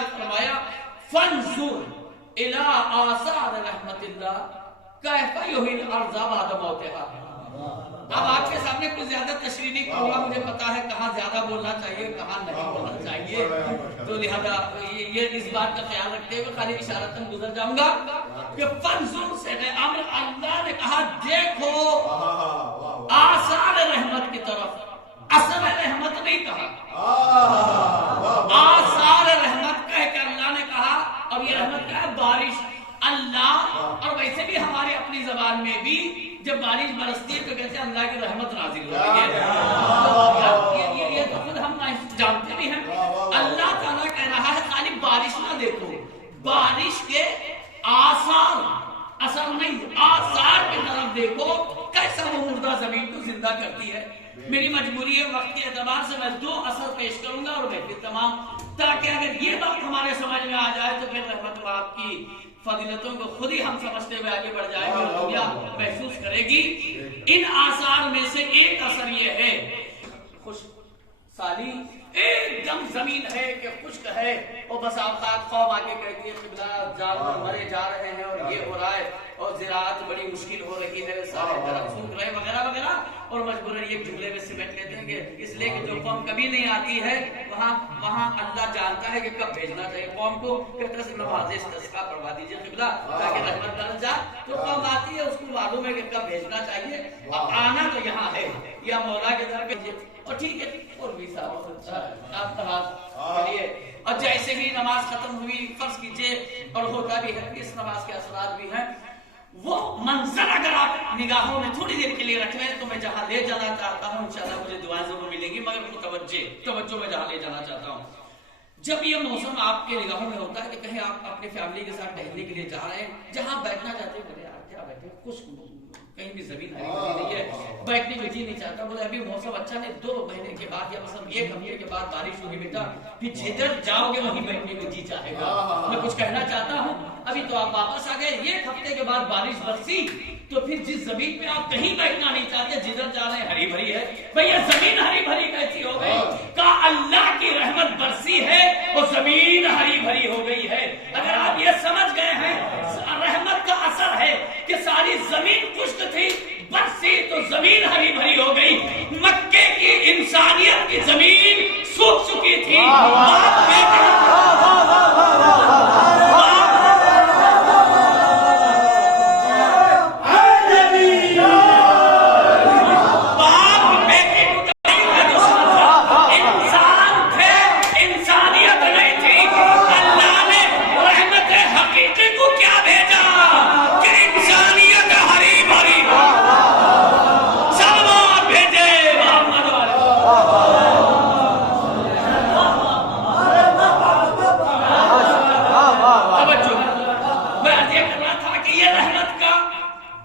इरशाद फरमाया फंजुर इला आसार रहमतिल्लाह कैफ युहिल अर्ज़ बअद मौतिहा। अब आपके सामने कुछ ज्यादा तशरीह नहीं करूंगा, मुझे पता है कहाँ ज्यादा बोलना चाहिए कहाँ नहीं बोलना चाहिए, तो लिहाजा ये इस बात का ख्याल रखते हुए खाली इशारतन गुजर जाऊंगा कि फंजुर से अमर अल्लाह ने कहा देखो आसार रहमत की तरफ, असल रहमत नहीं कहा, आसार रहमत कह कर अल्लाह ने कहा। और ये रहमत क्या है? बारिश। अल्लाह, और वैसे भी हमारे अपनी जबान में भी जब बारिश बरसती है तो कहते हैं अल्लाह की रहमत नाजिल हो रही है। ये तो खुद हम जानते भी हैं। अल्लाह ताला कह रहा है खाली बारिश ना देखो, बारिश के आसार, असर नहीं आसार की तरफ देखो, कैसा वो मुर्दा जमीन को जिंदा करती है। मेरी मजबूरी है, वक्त के एतबार से मैं 2 असर पेश करूंगा और मैं तमाम, ताकि अगर ये बात हमारे समझ में आ जाए तो फिर रहमत आपकी फजीलतों को खुद ही हम समझते हुए आगे बढ़ जाएंगे और दुनिया महसूस करेगी। इन आसार में से एक असर ये है, खुश साली एकदम जमीन है कि खुश्क है, और बस आप कौम आके कहती है किबला जानवर मरे जा रहे हैं और ये हो रहा है और ज़राअत बड़ी मुश्किल हो रही है, सारे दरख्त सूख रहे वगैरह वगैरह, और मजबूरन ये जुमले में सिमट लेते हैं कि इसलिए कि जो कौम कभी नहीं आती है वहाँ अल्लाह जानता है कि कब भेजना चाहिए कौम को। कहते हैं नमाज़ इस्तिस्का पढ़वा दीजिए किबला ताकि रहमत बरस जाए, तो कौम आती है उसको मालूम है कि कब भेजना चाहिए, अब आना तो यहाँ है या मौला के दर पे, और ठीक है और भी और जैसे ही नमाज खत्म हुई फर्ज कीजिए, और होता भी है इस नमाज के असरात भी हैं, वो मंजर अगर आप निगाहों में थोड़ी देर के लिए रख लें तो मैं जहां ले जाना चाहता हूं इंशाअल्लाह मुझे दुआएं जरूर मिलेंगी, मगर तवज्जो में जहां ले जाना चाहता हूं, जब ये मौसम आपके निगाहों में होता है कि कहीं आप अपनी फैमिली के साथ टहलने के लिए जा रहे हैं, जहां बैठना चाहते हैं बोले यार क्या बैठे खुश, कहीं भी जमीन हरी भरी नहीं है, बैठने को जी नहीं चाहता, बोले अभी मौसम अच्छा नहीं, 2 महीने के बाद या मतलब 1 हफ्ते के बाद बारिश होगी बेटा, फिर जिधर जाओगे वहीं बैठने को जी चाहेगा। मैं कुछ कहना चाहता हूँ, अभी तो आप वापस आ गए, 1 हफ्ते के बाद बारिश बरसी, तो फिर जिस जमीन पे आप कहीं बैठना नहीं चाहते, जिधर जा रहे हैं हरी भरी है, भैया जमीन हरी भरी कैसी हो गई? का अल्लाह की रहमत बरसी है और जमीन हरी भरी हो गई है। अगर आप ये समझ गए हैं रहमत का असर है कि सारी जमीन खुश्क थी, बरसी तो जमीन हरी भरी हो गई। मक्के की इंसानियत की जमीन सूख चुकी थी,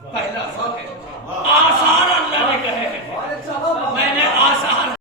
पहला असर है।